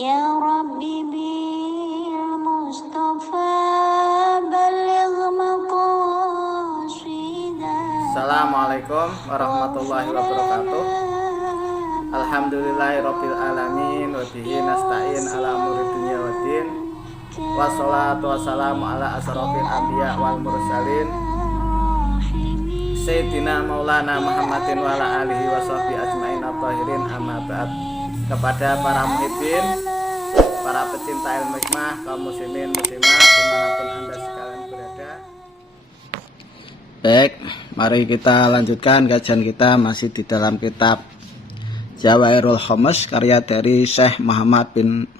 Ya Rabbi bil Mustafa baligh maqasidah. Assalamualaikum warahmatullahi wabarakatuh. Alhamdulillahirabbil alamin wa bihi nasta'in ala umuri dunya waddin. Wassalatu wassalamu ala asrofil anbiya wal mursalin Sayyidina Maulana Muhammadin wa ala alihi wa sahbihi ajmain at-tahirin, amma ba'd. Kepada para muhibbin, para pecinta ilmu hikmah, kaum muslimin muslimat dimanapun anda sekalian berada. Baik, mari kita lanjutkan kajian kita masih di dalam kitab Jawairul Khamas karya dari Syekh Muhammad bin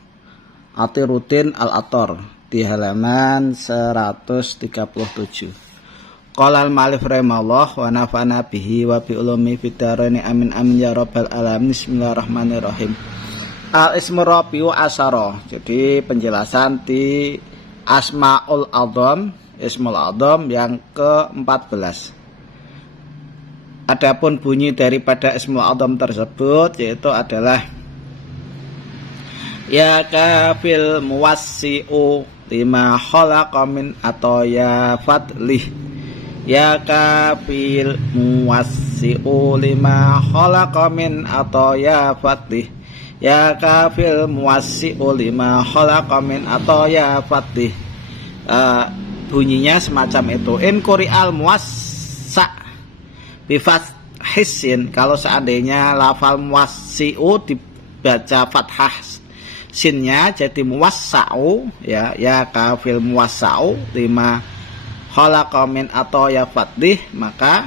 Athiruddin Al-Attar di halaman 137. Qala al-ma'alif rahimahullah wa nafa'ana bihi wa bi ulumi fid dharain amin amin ya rabbal alamin. Bismillahirrahmanirrahim. Al-ismu rabi'u asyara. Jadi penjelasan di Asmaul Adzam, Ismul Adzam yang ke-14. Adapun bunyi daripada Ismul Adzam tersebut yaitu adalah ya kafil muwassi'u lima khalaqa min atau ya fadlih. Ya kafil muwassi'u lima khalaqa min atau ya fadlih. Ya kafil muwassi'u lima khalaqa min atau ya fadlih. Bunyinya semacam itu. In quri'al muwassa' bifat hisin, kalau seandainya lafal muwassi'u dibaca fathah sinnya jadi muwassa'u, ya kafil muwassa'u lima khalaqa min atau ya fadlih, maka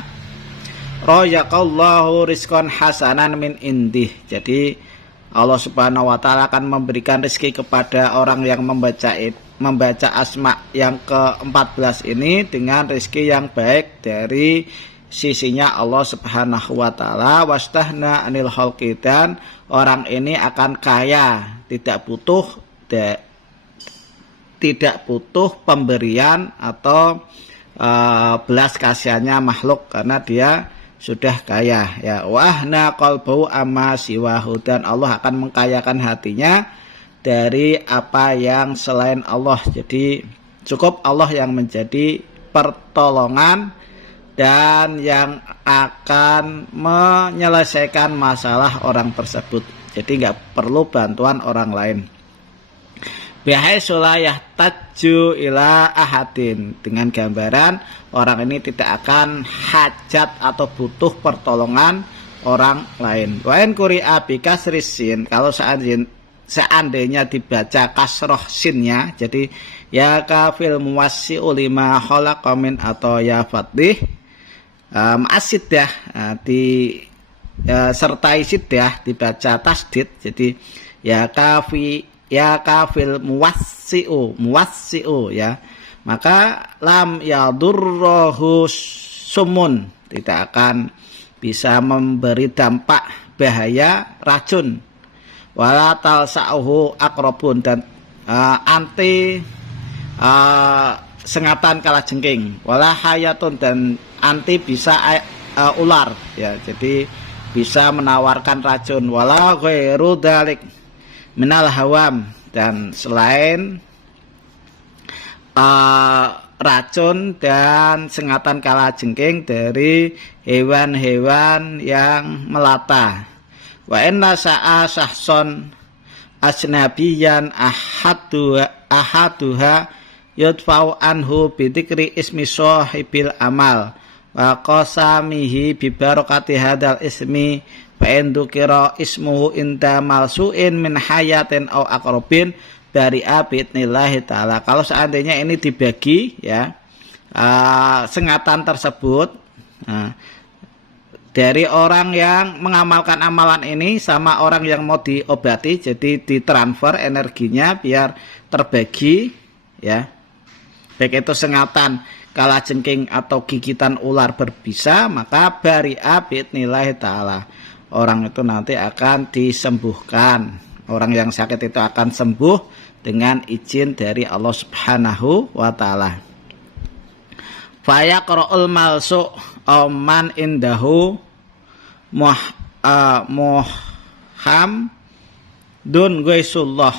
royaqallahu rizqan hasanan min indih. Jadi Allah Subhanahu wa taala akan memberikan rezeki kepada orang yang membaca asma yang ke-14 ini dengan rezeki yang baik dari sisinya Allah Subhanahu wa taala. Wastahna anil khalqi, dan orang ini akan kaya, tidak butuh pemberian atau belas kasihannya makhluk karena dia sudah kaya, ya. Wahna qalbu amma siwahu, dan Allah akan mengkayakan hatinya dari apa yang selain Allah. Jadi cukup Allah yang menjadi pertolongan dan yang akan menyelesaikan masalah orang tersebut. Jadi nggak perlu bantuan orang lain. Bihaisulayah taju ila ahadin, dengan gambaran orang ini tidak akan hajat atau butuh pertolongan orang lain. Wa in quri'a bi kasris sin, kalau seandainya dibaca kasroh sinnya, jadi ya kafil muwassi'u lima khalaqa min atau ya fadlih, asidah sertai sidah dibaca tasdid, jadi ya kafil muwassi'u, ya, maka lam yadurruhu sumun, tidak akan bisa memberi dampak bahaya racun, wala talsa'uhu akrobun, dan anti sengatan kalajengking, wala hayatun, dan anti bisa ular, ya, jadi bisa menawarkan racun, wala ghairu dzalik minal hawam, dan selain racun dan sengatan kalajengking dari hewan-hewan yang melata. Wa inna sa'a sahson asnabiyan ahaduha yudfa'u anhu bidikri ismi sahibil amal wa qasamihi bi barakati hadal ismi fa indukira ismuhu inda malsu'in min hayatin au akrobin dari abidnillahi ta'ala. Kalau seandainya ini dibagi, ya, sengatan tersebut dari orang yang mengamalkan amalan ini sama orang yang mau diobati, jadi ditransfer energinya biar terbagi, ya, baik itu sengatan kalajengking atau gigitan ular berbisa, maka bari'a bi'idnillahi ta'ala, orang itu nanti akan disembuhkan. Orang yang sakit itu akan sembuh dengan izin dari Allah Subhanahu wa taala. Fa yaqra'ul malsu man indahu muham Muhammadun Ghaisullah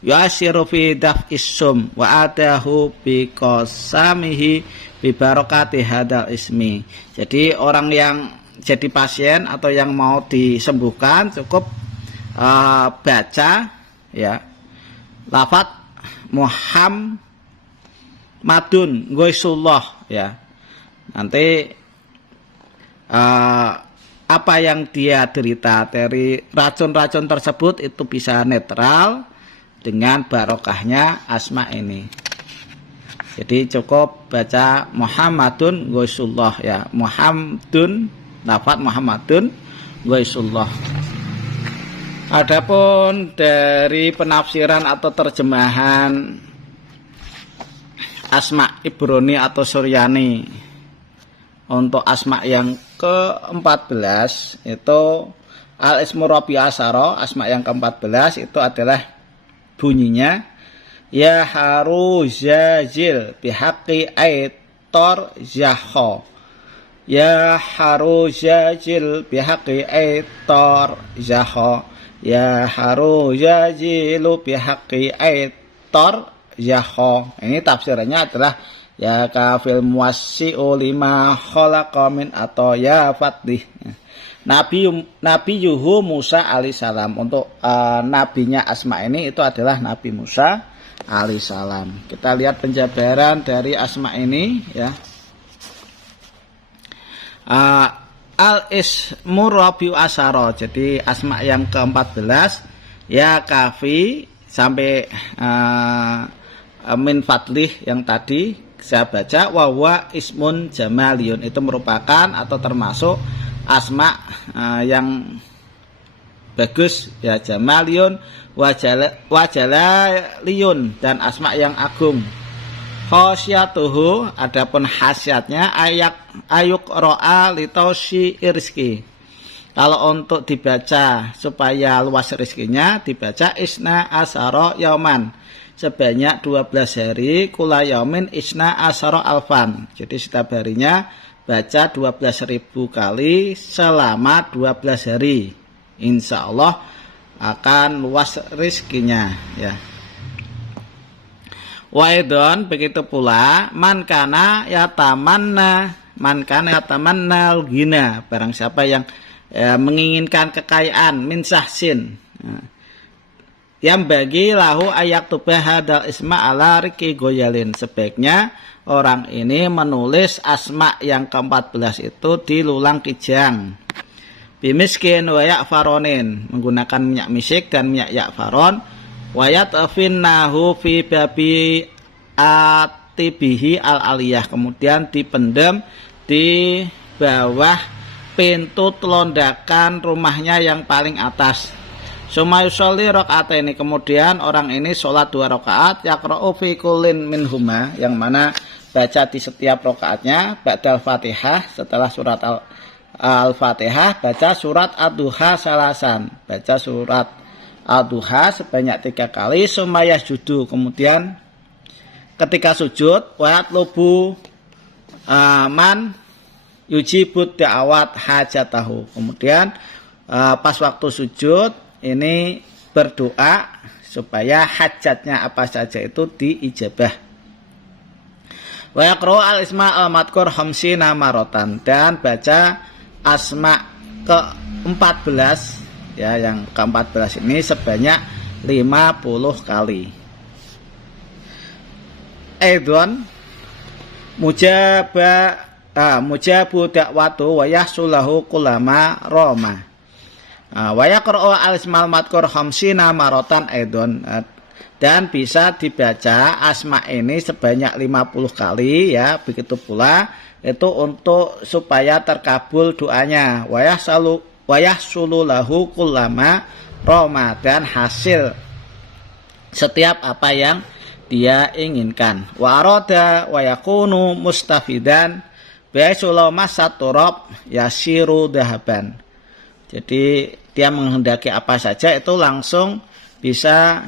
yasiru fi daf'is sum wa atahu bi qasamihi bi barakati hadal ismi. Jadi orang yang jadi pasien atau yang mau disembuhkan cukup baca ya lafaz Muhammadun Ghaisullah ya. Nanti apa yang dia derita dari racun-racun tersebut itu bisa netral dengan barokahnya asma ini. Jadi cukup baca Muhammadun Ghaisullah ya. Muhammadun, lafaz Muhammadun Ghaisullah. Adapun dari penafsiran atau terjemahan asma Ibrani atau Suryani untuk asma yang ke-14 itu al-ismu Rabi Asaro, asma yang ke-14 itu adalah bunyinya ya haruzajil bihaqqi aitor zahho. Ya haruzajil bihaqqi aitor zahho. Ya haruzajilu bihaqqi aitor zahho. Ini tafsirannya adalah ya kafil muwassi'u lima khalaqa min atau ya fatlih. Nabi Yuhu Musa alaihissalam. Untuk nabinya asma ini itu adalah Nabi Musa alaihissalam. Kita lihat penjabaran dari asma ini ya. Al-ismu Rabi'u Asyara. Jadi asma yang ke-14 ya kafi sampai min fatlih yang tadi saya baca wawa ismun jamaliyun, itu merupakan atau termasuk asma yang bagus ya, jamaliyun wajalaliyun, dan asma yang agung. Khosyatuhu, adapun khasiatnya ayuk ro'a litausi rizki. Kalau untuk dibaca supaya luas rizkinya dibaca isna asaro yauman, sebanyak 12 hari, kula yaumin isna asaro alfan. Jadi setiap harinya baca 12.000 kali selama 12 hari. Insya Allah akan luas rizkinya ya. Waidon, begitu pula man kana yatamanna al-ghina, barang siapa yang menginginkan kekayaan min sahsin yang bagi lahu ayak tubah hadal isma ala riki goyalin, sebaiknya orang ini menulis asma yang ke-14 itu di lulang kijang bimiskin wayak faronin, menggunakan minyak misik dan minyak yakfaron, wayat finnahu fi babi atibihi al-aliyah, kemudian dipendam di bawah pintu telondakan rumahnya yang paling atas. Sumayusolli rakaat ini, kemudian orang ini sholat 2 rakaat, yaqra'u fi kullin minhuma, yang mana baca di setiap rakaatnya ba'dal Fatihah, setelah surat Al-Fatihah baca surat Ad-Duha salasan, baca surat Ad-Duha sebanyak 3 kali, sumayah judu, kemudian ketika sujud wayat lubu man yujibud da'awat hajatahu, kemudian pas waktu sujud ini berdoa supaya hajatnya apa saja itu diijabah. Wa yaqra'u al-isma al-madhkur khamsina marotan, dan baca asma ke-14 ya, yang ke-14 ini sebanyak 50 kali. Aidon mujabu dakwatu wa yahsulahu kulama roma. Wa yaqra'u al-ismal madhkur khamsina marotan aidon, dan bisa dibaca asma ini sebanyak 50 kali ya, begitu pula itu untuk supaya terkabul doanya. Wa yahsulu lahu kullama roma, dan hasil setiap apa yang dia inginkan. Wa arada wa yakunu mustafidan bi'aisulau masaturab yasiru dahaban. Jadi dia menghendaki apa saja itu langsung bisa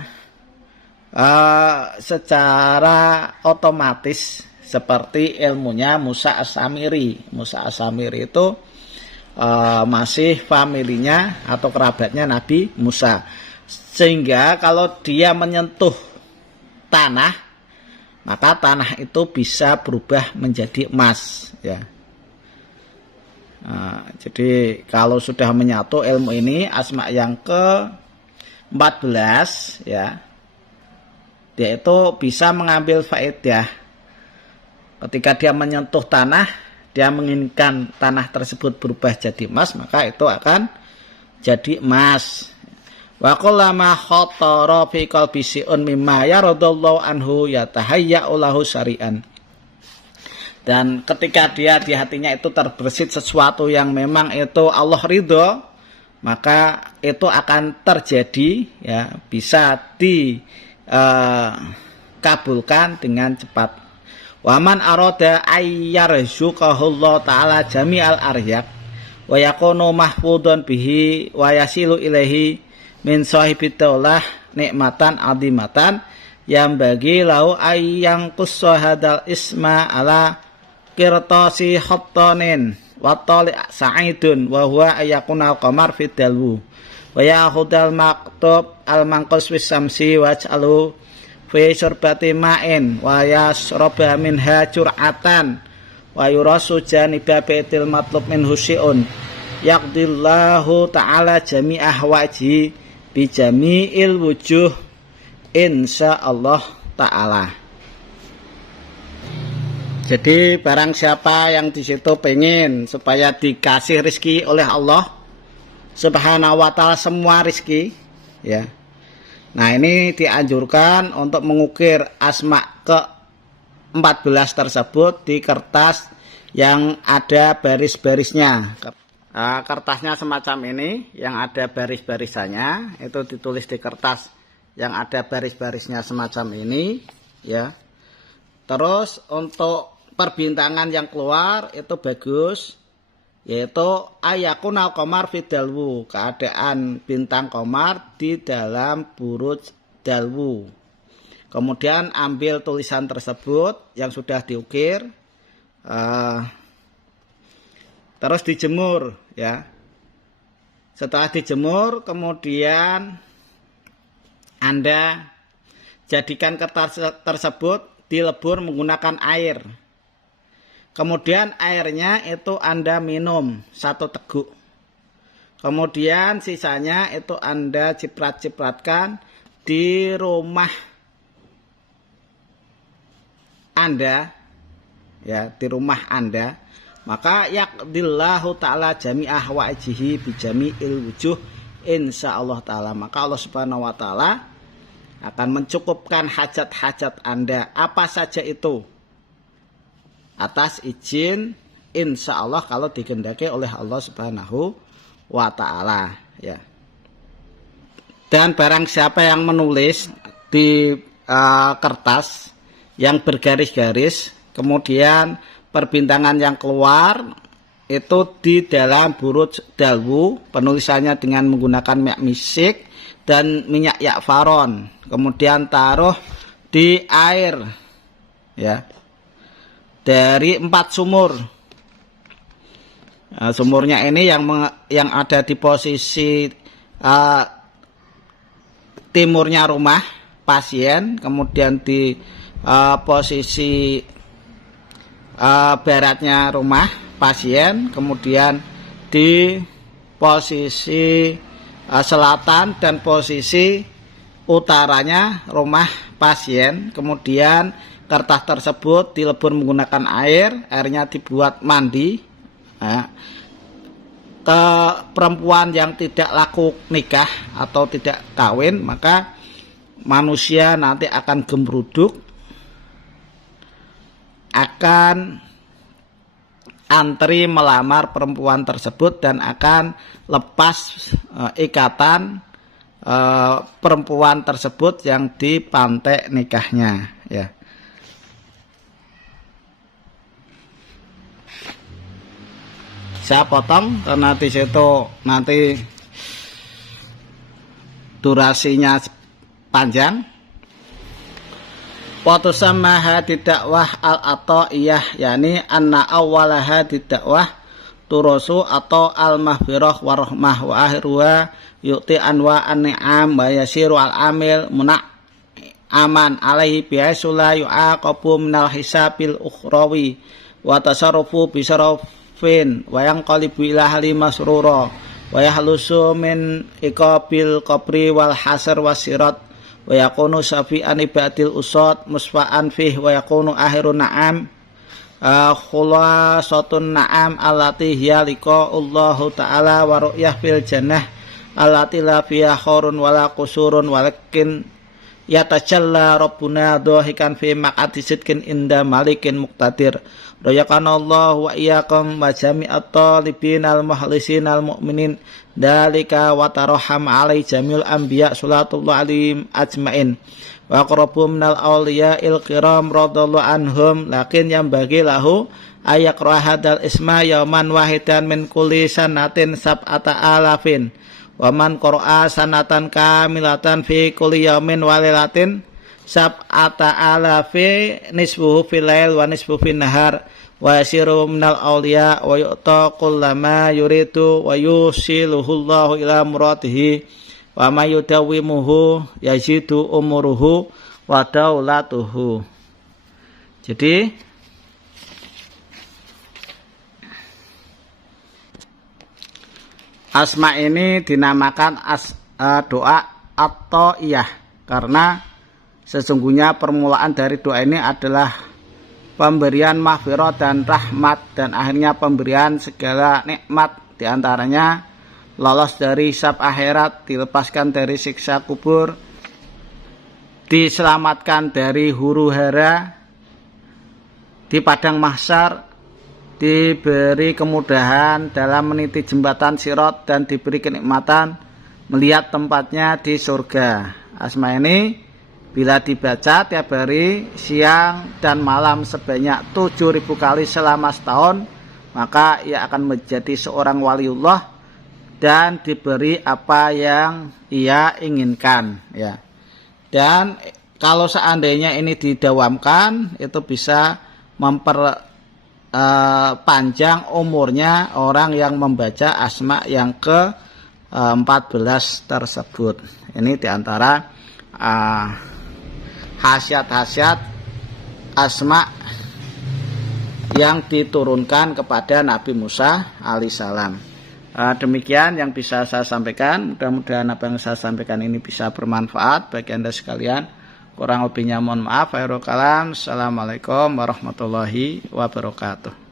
secara otomatis, seperti ilmunya Musa As-Samiri. Musa As-Samiri itu masih familinya atau kerabatnya Nabi Musa. Sehingga kalau dia menyentuh tanah, maka tanah itu bisa berubah menjadi emas, ya. Nah, jadi kalau sudah menyatu ilmu ini, asma yang ke-14, ya, dia itu bisa mengambil faedah. Ketika dia menyentuh tanah, dia menginginkan tanah tersebut berubah jadi emas, maka itu akan jadi emas. Wa kullama khatara fi qalbi syai'un mimma yaradallahu anhu yatahayya'u lahu syari'an. Dan ketika dia di hatinya itu terbersit sesuatu yang memang itu Allah ridho, maka itu akan terjadi, ya, bisa dikabulkan dengan cepat. Waman arada ayyarzuqahullahu ta'ala jami'al aryak wa yakunu mahfudun bihi wa yasilu ilaihi min sahibid daulah nikmatan adimatan yang bagi lau ayyang kussahadal isma ala kirtasi khattanin wa tali' sa'idun wa huwa ayakuna qamar fidalwu wa yahudal maktub al manqus wis samsi waj'alu fi syurbati ma'in wa yasroba minha jur'atan wa yurasu janiba baitil matlub min husyun yaqdillahu ta'ala jami'ah wajhi bijami'il wujuh insyaallah ta'ala. Jadi barang siapa yang di situ pengen supaya dikasih rizki oleh Allah Subhanahu wa ta'ala, semua rizki, ya. Nah, ini dianjurkan untuk mengukir asma ke-14 tersebut di kertas yang ada baris-barisnya. Kertasnya semacam ini yang ada baris-barisannya, itu ditulis di kertas yang ada baris-barisnya semacam ini, ya. Terus untuk perbintangan yang keluar itu bagus, yaitu ayakunal qamar fidalwu, keadaan bintang qamar di dalam buruj dalwu. Kemudian ambil tulisan tersebut yang sudah diukir, terus dijemur, ya. Setelah dijemur, kemudian Anda jadikan kertas tersebut dilebur menggunakan air. Kemudian airnya itu Anda minum 1 teguk. Kemudian sisanya itu Anda ciprat-cipratkan di rumah Anda, ya, di rumah Anda. Maka yaqdillahu ta'ala jami'ah wa'jihi bijami'il wujuh insyaallah ta'ala. Maka Allah subhanahu wa ta'ala akan mencukupkan hajat-hajat Anda apa saja itu atas izin insyaallah kalau dikehendaki oleh Allah subhanahu wa ta'ala, ya. Dan barang siapa yang menulis di kertas yang bergaris-garis, kemudian perbintangan yang keluar itu di dalam buruj dalwu, penulisannya dengan menggunakan minyak misik dan minyak yakfaron, kemudian taruh di air, ya, dari 4 sumur. Nah, sumurnya ini yang ada di posisi timurnya rumah pasien, kemudian di posisi baratnya rumah pasien, kemudian di posisi selatan dan posisi utaranya rumah pasien. Kemudian kertas tersebut dilebur menggunakan air, airnya dibuat mandi. Nah, ke perempuan yang tidak laku nikah atau tidak kawin, maka manusia nanti akan gembruduk, akan antri melamar perempuan tersebut dan akan lepas ikatan perempuan tersebut yang dipantek nikahnya, ya. Saya potong karena di situ nanti durasinya panjang. Watusamma hadid dakwah al-ata'iyah, yakni anna awwala hadid dakwah turosu atau al-mahfirah warahmah wa akhiruha yu'ti anwa an-ni'am wa yasiru al-amil aman alaihi bi'aisula yu'aqabu minal hisabil ukhrawi wa tasarrufu bisarafin wa yanqalibu ila hali masrura wa yahlusu min iqabil qabri wal hasr wasirat wa yakunu safi'an ibadil usad musfa'an fih wa yakunu akhirun na'am khulasatun na'am allati hiya liqa'ullahu ta'ala wa ru'yah fil jannah allati la fiha khurun wala qusurun walakin yatajalla rabbuna dhahikan fi maq'adi sidqin inda malikin muqtadir rayakanallahu wa iyyakum wa jami'at talibin al mukhlisin al mu'minin dalika wa tarham alai jamil anbiya sallallahu alaihim ajmain wa qarabu minal awliya'il kiram radallahu anhum lakin yang bagi lahu ayaqra hadal isma yauman wahidan min kulli sanatin sab'ata alafin wa man qara'a sanatan kamilatan fi kulli yaumin walilatin sab'ata alafi nisfuhu fil lail wa nisfuhu fin nahar wa yasiru minal awliya wa yu'ta kullama yuridu wa yusiluhu Allahu ila muradihi wa may yudawimuhu yazidu umuruhu wa daulatuhu. Jadi asma ini dinamakan doa at-ta'iyah karena sesungguhnya permulaan dari doa ini adalah pemberian mahfirah dan rahmat dan akhirnya pemberian segala nikmat, diantaranya lolos dari hisab akhirat, dilepaskan dari siksa kubur, diselamatkan dari huru hara di padang mahsyar, diberi kemudahan dalam meniti jembatan sirat dan diberi kenikmatan melihat tempatnya di surga. Asma ini bila dibaca tiap hari siang dan malam sebanyak 7.000 kali selama setahun, maka ia akan menjadi seorang waliullah dan diberi apa yang ia inginkan, ya. Dan kalau seandainya ini didawamkan, itu bisa memperpanjang umurnya orang yang membaca asma yang ke-14 tersebut. Ini diantara khasiat-khasiat asma yang diturunkan kepada Nabi Musa alaihissalam. Demikian yang bisa saya sampaikan. Mudah-mudahan apa yang saya sampaikan ini bisa bermanfaat bagi Anda sekalian. Kurang lebihnya mohon maaf. Assalamualaikum warahmatullahi wabarakatuh.